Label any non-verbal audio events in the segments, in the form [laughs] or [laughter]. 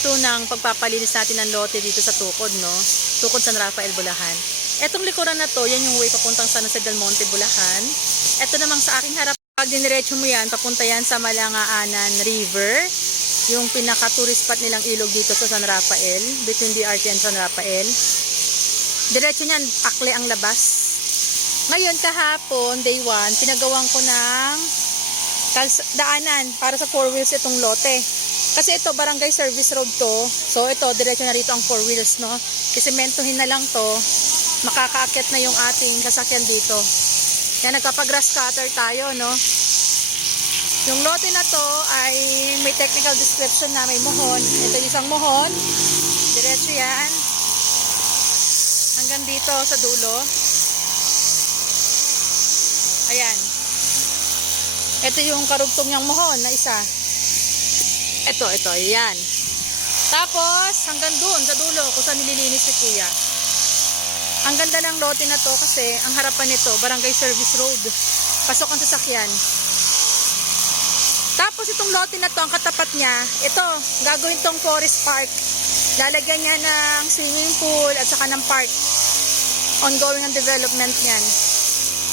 2 ng pagpapalinis natin ng lote dito sa Tukod, no? Tukod San Rafael, Bulacan. Etong likuran na to, yan yung way papuntang San Jose del Monte, Bulacan. Ito namang sa aking harap, pag diniretso mo yan, papunta yan sa Malangaanan River. Yung pinaka-tourist spot nilang ilog dito sa San Rafael, between BRT and San Rafael. Diretso niyan, akle ang labas. Ngayon, kahapon, day 1, pinagawan ko ng daanan para sa four wheels itong lote. Kasi ito, barangay service road to. So, ito, diretso na rito ang four wheels, no? Isimentohin na lang to. Makakaakyat na yung ating sasakyan dito. Yan, nagpapag-grass cutter tayo, no? Yung lote na to ay may technical description na may mohon. Ito yung isang mohon. Diretso yan. Hanggang dito sa dulo. Ayan. Ito yung karugtong niyang mohon na isa. Ito, ito, yan. Tapos, hanggang doon sa dulo kung saan nililinis si Kuya. Ang ganda ng lote na to kasi ang harapan nito, Barangay Service Road. Pasok ang sasakyan. Tapos itong lote na to, ang katapat niya, ito, gagawin tong forest park. Lalagyan niya ng swimming pool at saka ng park. Ongoing ang development niyan.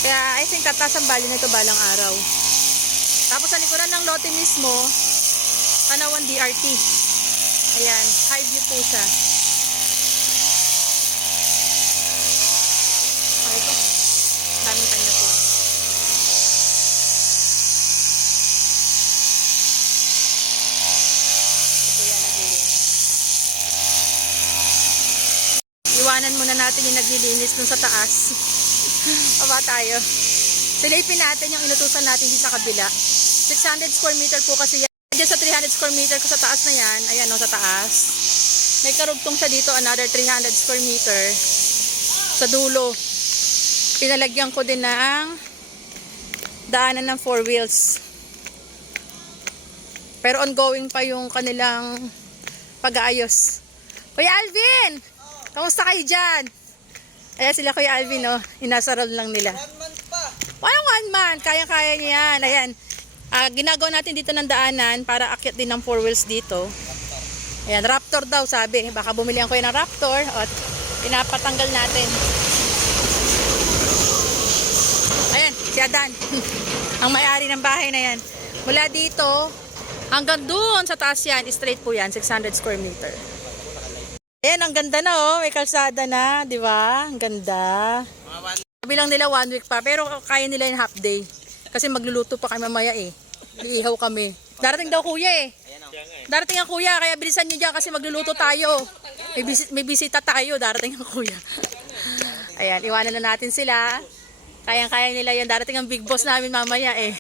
Kaya I think tataas ang value nito balang araw. Tapos sa likuran ng lote mismo, Panawan DRT. Ayan, high view po siya. Ito yan, naglilinis. Iwanan muna natin yung naglilinis dun sa taas. [laughs] Aba tayo. Silipin natin yung inutusan natin sa kabila. 600 square meter po kasi yan. Diyan sa 300 square meter ko sa taas na yan, ayan o sa taas. May karugtong siya dito, another 300 square meter. Sa dulo. Pinalagyan ko din ng daanan ng four wheels. Pero ongoing pa yung kanilang pag-aayos. Kuya Alvin! Kamusta kayo dyan? Ayan sila Kuya Alvin, no? Inasarol lang nila. One month pa. Walang one man, kaya-kaya niya yan. Ayan. Ah, ginagawa natin dito ng daanan para akyat din ng four wheels dito. Ayan, Raptor daw sabi. Baka bumili ako ng Raptor at pinapatanggal natin. Ayan, si Adan. [laughs] Ang may-ari ng bahay na yan. Mula dito, hanggang doon sa taas yan, straight po yan, 600 square meter. Ayan, ang ganda na oh. May kalsada na, di ba? Ang ganda. Sabi lang nila one week pa, pero kaya nila yung half day. Kasi magluluto pa kami mamaya eh. Iihaw kami. Darating daw kuya eh. Darating ang kuya, kaya bilisan nyo dyan kasi magluluto tayo. May, bisi- may bisita tayo, darating ang kuya. Ayan, iwanan na natin sila. Kayang-kaya nila yan. Darating ang big boss namin mamaya eh.